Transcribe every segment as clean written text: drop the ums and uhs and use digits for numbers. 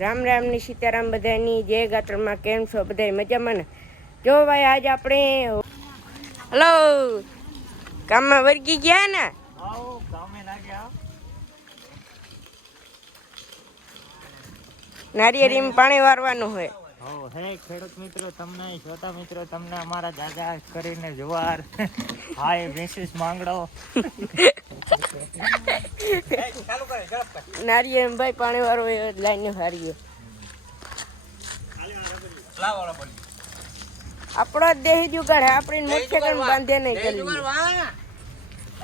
રામ રામની સીતારામ બધાની જય ગાત્રમાં કેમ છો બધા મજામાં ને? જો ભાઈ આજ આપણે હલો કામમાં વર્ગી ગયા ને? નારિયેળીમાં પાણી વારવાનું હોય. હે ખેડૂત મિત્રો, તમને શ્રોતા મિત્રો, તમને અમારા દાદા કરીને જુવાર હાય મેસેજ માંગડો નારિયેળ ભાઈ પાણી વાળો લાઈન હારી આપણો દેહી જુગાડ આપણી મોટરસાઇકલ બાંધે નહીં કરી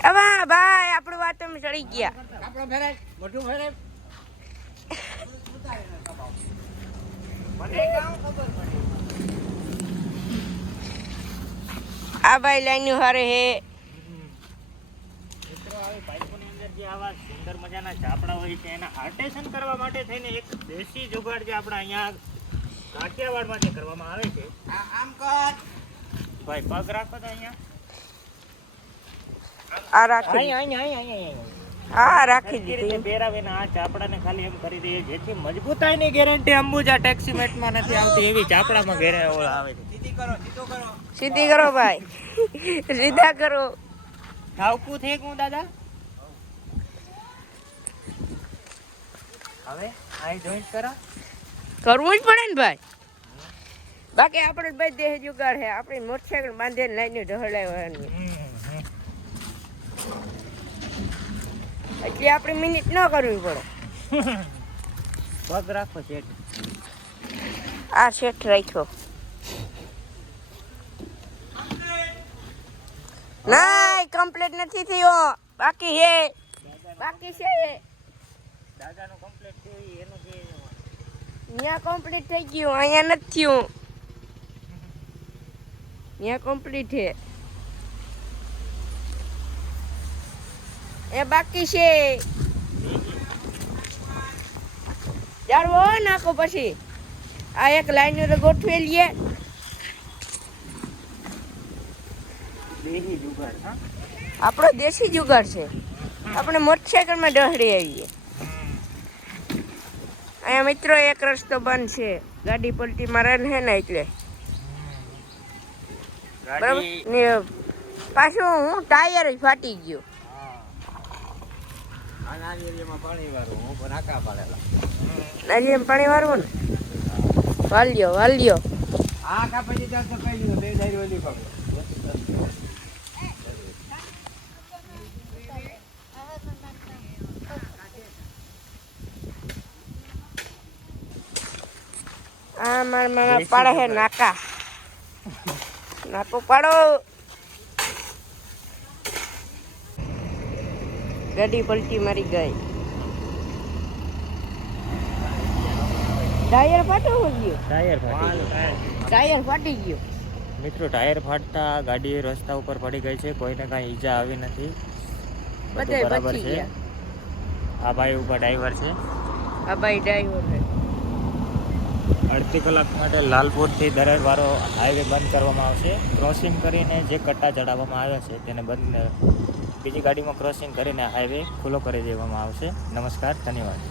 હવે ભાઈ આપણું વાત અમે ચડી ગયા. આપણો ફેરાય મોટું ફેરાય આ ભાઈ લાઈન હારે હે મિત્રો. આવી પાઇપોની અંદર જે આવા સુંદર મજાના ઝાપડા હોય છે એના હાર્ટેશન કરવા માટે થઈને એક દેશી જુગાડ જે આપણા અહીંયા કાઠિયાવાડમાં જે કરવામાં આવે છે. આમ કર ભાઈ, પગ રાખો તો અહીંયા આ રાખી હા રાખી દીધી. બેરાવીને આ ચાપડાને ખાલી એમ કરી દઈએ જેથી મજબૂતાઈની ગેરંટી અંબુજા ટેક્સીમેટમાં નથી આવતી એવી ચાપડામાં ઘેરે આવે છે. સીધી કરો ભાઈ, સીધા કરો. ઠાવકું થઈ ગયું દાદા. હવે આ જોઈન્ટ કરો. કરવું જ પડે ને ભાઈ, બાકી આપણે ભાઈ દેહ જુગાડ છે. આપણી મોટરસાઇકલ બાંધીને લઈને ઢહડાવવાની એટલે આપણી મિનિટ ન કરવી પડે. પગ રાખો શેઠ. આ શેઠ રાખ્યો ના કમ્પ્લીટ નથી થયો, બાકી છે દાદાનું કમ્પ્લીટ થયું એનું કે ત્યાં કમ્પ્લીટ થઈ ગયું, અહીંયા નથી થયું. ત્યાં કમ્પ્લીટ છે એ બાકી છે. જાળવો નાખો પછી આ એક લાઈન તો ગોઠવી લઈએ. દેશી જુગાડ. હા, આપણો દેશી જુગાડ છે. આપણે મોટરસાઇકલમાં ડહડી આવીએ. અહીંયા મિત્રો એક રસ્તો બંધ છે, ગાડી પલટી મારે છે ને એટલે બરાબર ને. પાછું હું ટાયર જ ફાટી ગયો. નારિયેળીમાં પાણી વાળવું ને વાલ્યો આ કા પછી ત્યાં તો કઈ દીધું બે જારી ઓલી પગ. આ મારા પાડે છે નાકો પાડો. ગાડી પલટી મારી ગઈ. ટાયર ફાટી ગયો મિત્રો. ટાયર ફાટતા ગાડી રસ્તા ઉપર પડી ગઈ છે. કોઈને કાંઈ ઈજા આવી નથી, બધું બરાબર છે. આ ભાઈ ઉપર ડ્રાઈવર છે. અડધી કલાક માટે લાલપુરથી દરેડવાળો હાઈવે બંધ કરવામાં આવશે. ક્રોસિંગ કરીને જે કટ્ટા ચડાવવામાં આવ્યા છે તેને બંધ, બીજી ગાડીમાં ક્રોસિંગ કરીને હાઈવે ખુલ્લો કરી દેવામાં આવશે. નમસ્કાર, ધન્યવાદ.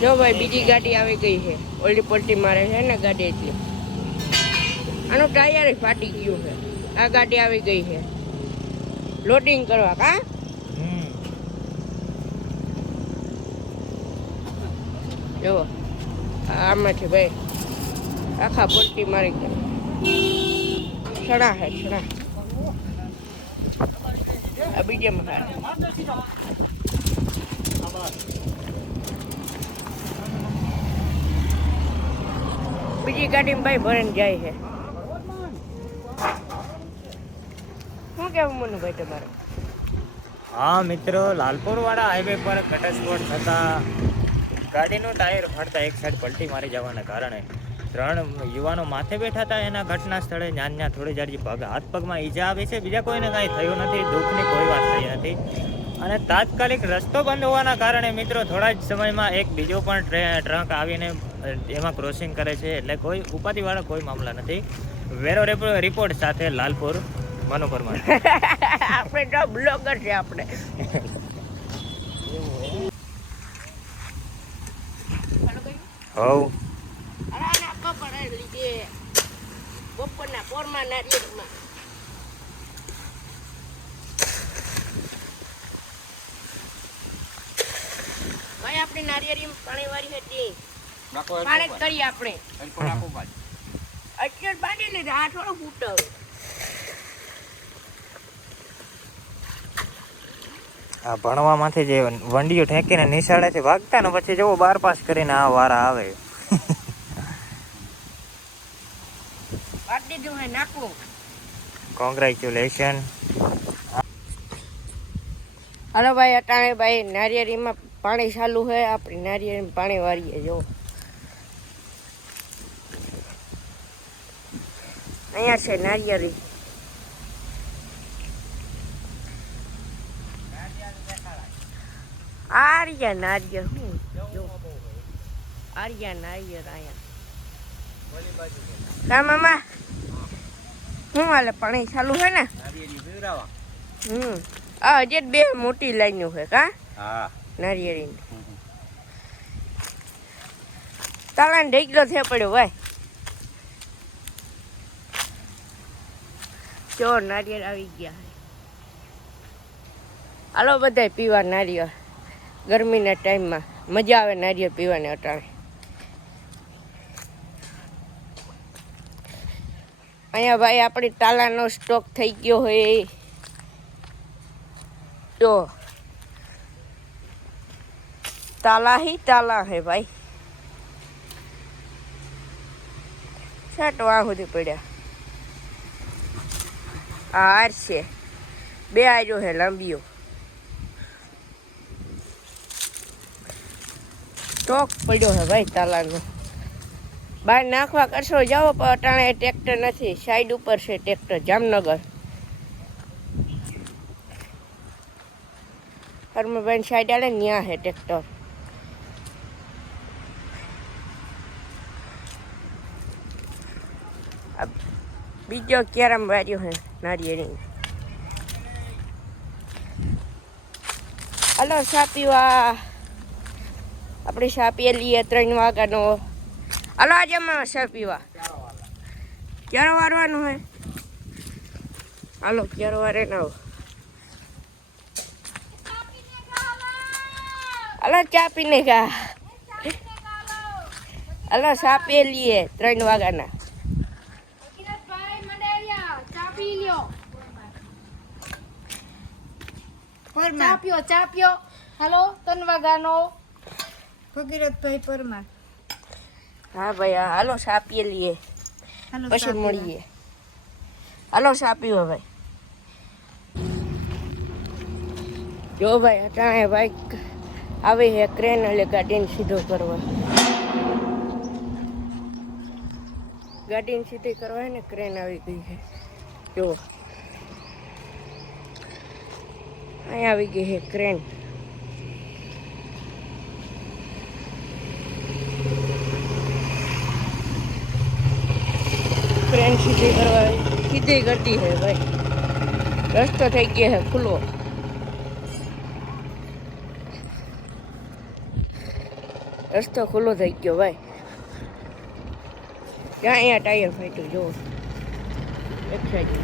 જો ભાઈ બીજી ગાડી આવી ગઈ છે, ઓલી પલટી મારે છે ને ગાડી, એટલે આનું ટાયર ફાટી ગયું છે. આ ગાડી આવી ગઈ છે લોડિંગ કરવા. કા જો આમાંથી ભાઈ આખા પલટી મારી ગઈ. છણા આ બીજામાં બીજી ગાડીમાં ભાઈ ભરીને જાય છે. શું કેવું મનુભાઈ તમારે? હા મિત્રો, લાલપુર વાળા હાઈવે પર ઘટસ્ફોટ થતા ગાડીનું ટાયર ફાટતા એક સાઈડ પલટી મારી જવાના કારણે 3 યુવાનો માથે બેઠા હતા. એના ઘટના સ્થળે ત્યાં થોડી જાડી હાથ પગમાં ઈજા આવી છે. બીજા કોઈને કાંઈ થયું નથી, દુઃખની કોઈ વાત થઈ નથી. અને તાત્કાલિક રસ્તો બંધ હોવાના કારણે મિત્રો થોડા જ સમયમાં એક બીજો પણ ટ્રક આવીને એમાં ક્રોસિંગ કરે છે. એટલે કોઈ ઉપાધિવાળા કોઈ મામલા નથી. વેરો રિપોર્ટ સાથે લાલપુર મનુ પરમાર. આપણે તો બ્લોગર છે આપણે. હવ અરાના કપડા લીધે બપોરના પોરમાં નારિયેળમાં ભાઈ આપણી નારિયેળી પાણી વાળી હતી પાણી જ કરીએ આપણે અત્યારે બાંધી લીધા આ થોડો ફૂટો આ ભણવામાંથી જે વંડીઓ ઠેકીને નિશાળેથી ભાગતા ને પછી જવો 12 પાસ કરીને આ વારા આવે. વાટી દીધું હે નાખવું. કોંગ્રેચ્યુલેશન. હાલો ભાઈ અટાણે ભાઈ નારિયેળીમાં પાણી ચાલુ છે આપણી નારિયેળીમાં પાણી વારીએ જો અહીંયા છે નારિયેળી આર્યા નારિયેળ હું જો આર્યા નારિયેળ અહીંયા કા મામા હું હાલે પાણી ચાલુ છે ને આ હજી બે મોટી લાઈનો છે કા નારિયેળી તાલાને ઢેકલો થયો પડ્યો ભાઈ જો નારિયેળ આવી ગયા હાલો બધાય પીવા નારિયેળ ગરમીના ટાઈમમાં મજા આવે નારિયેળ પીવાની અટાણે અહીંયા ભાઈ આપણી તાલાનો સ્ટોક થઈ ગયો હોય જો તાલા હી તાલા હે ભાઈ છાટ વાં સુધી પડ્યા આ હાર છે બે આર્યો હે લાંબીઓ સ્ટોક પડ્યો હે ભાઈ તાલાનો બહાર નાખવા કરશો જાઓ પણ અટાણે ટ્રેક્ટર નથી સાઈડ ઉપર છે ટ્રેક્ટર જામનગર હરમભાઈ સાઈડ આલે ત્યાં છે ટ્રેક્ટર બીજો ક્યારામ વાર્યો હે નારિયેળી હલો ચા પીવા આપણે ચા પીએ લઈએ 3 વાગ્યાનો હલો આજે અમે ચા પીવા ક્યારે વારવાનું હોય હાલો ક્યારે વારે ના હલો ચા પીને કા હલો ચા પીએ લઈએ 3 વાગ્યાના ચા પીઓ હાલો 3 વાગ્યાનો ભગીરથભાઈ પરમાર હા ભાઈ હા હાલો ચા પીએ લઈએ પછી મળીએ હાલો ચા પીવો ભાઈ જો ભાઈ અટાણે ભાઈ આવે છે ક્રેન એટલે ગાડીને સીધો કરવા ગાડીને સીધી કરવા ને ક્રેન આવી ગઈ છે જો અહીંયા આવી ગઈ છે ક્રેન ક્રેન સીધી કરવા સીધી કરતી છે ભાઈ રસ્તો થઈ ગયો છે ખુલ્લો રસ્તો ખુલ્લો થઈ ગયો ભાઈ ત્યાં અહીંયા ટાયર ફાટ્યું જુઓ એક સાઈડ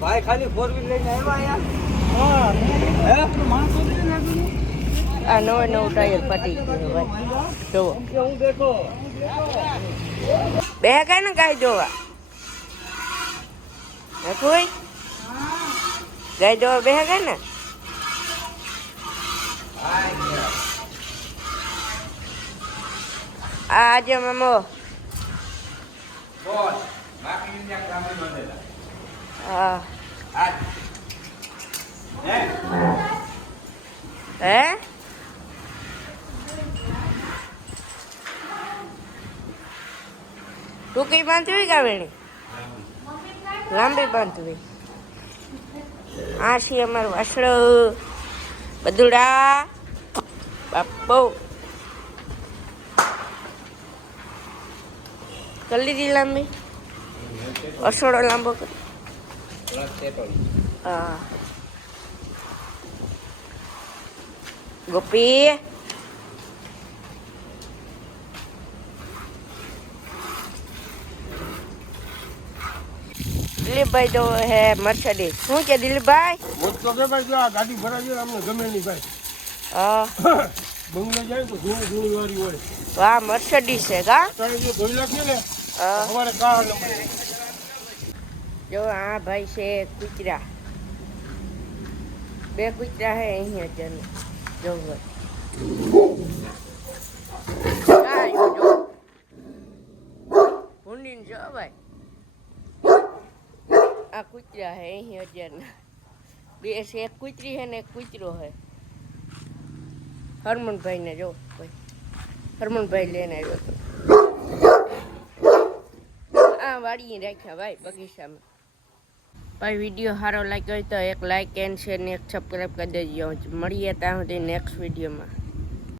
ભાઈ ખાલી 4 વ્હીલ લઈને આવ્યા અહીંયા આ નવો ટાયર ફાટી ગયો ભાઈ જુઓ હું બેઠો બે કાંઈ ને કાંઈ જોવા કોઈ ગાય જોવા બે કાંઈ ને આજે મામો હા હે ટૂંકી બાંધવી કાવેણી લાંબી બાંધવી આ છે અમારું વાસળો બદુડા બાપો કરી લીધી લાંબી અસોડો લાંબો કરી હા ગોપી દિલીપભાઈ તો હે મર્સિડીઝ શું કે દિલીપભાઈ મોજ તો કે ભાઈ જો આ ગાડી ભરાઈ જાય અમને ગમે નહીં ભાઈ હા બંગલે જાય તો ધૂણી વાળી હોય વાહ મર્સિડીઝ છે કા અત્યારે જે ધોઈ નાખીએ ને હા સવારે કાર નંબર જો આ ભાઈ છે કૂતરા બે કૂતરા હે અહીંયા જન જો ભાઈ ભૂંડીને જો ભાઈ આ કૂતરા હે અહીંયા જન બે છે એક કૂતરી હે ને એક કૂતરો હે હરમનભાઈ ને જો ભાઈ હરમનભાઈ લઈને આવ્યો હતો આ વાડીએ રાખ્યા ભાઈ બગીચામાં ભાઈ વિડીયો સારો લાગ્યો હોય તો એક લાઈક એન્ડ શેર ને એક સબસ્ક્રાઈબ કરી દેજો મળીએ ત્યાં સુધી નેક્સ્ટ વિડીયોમાં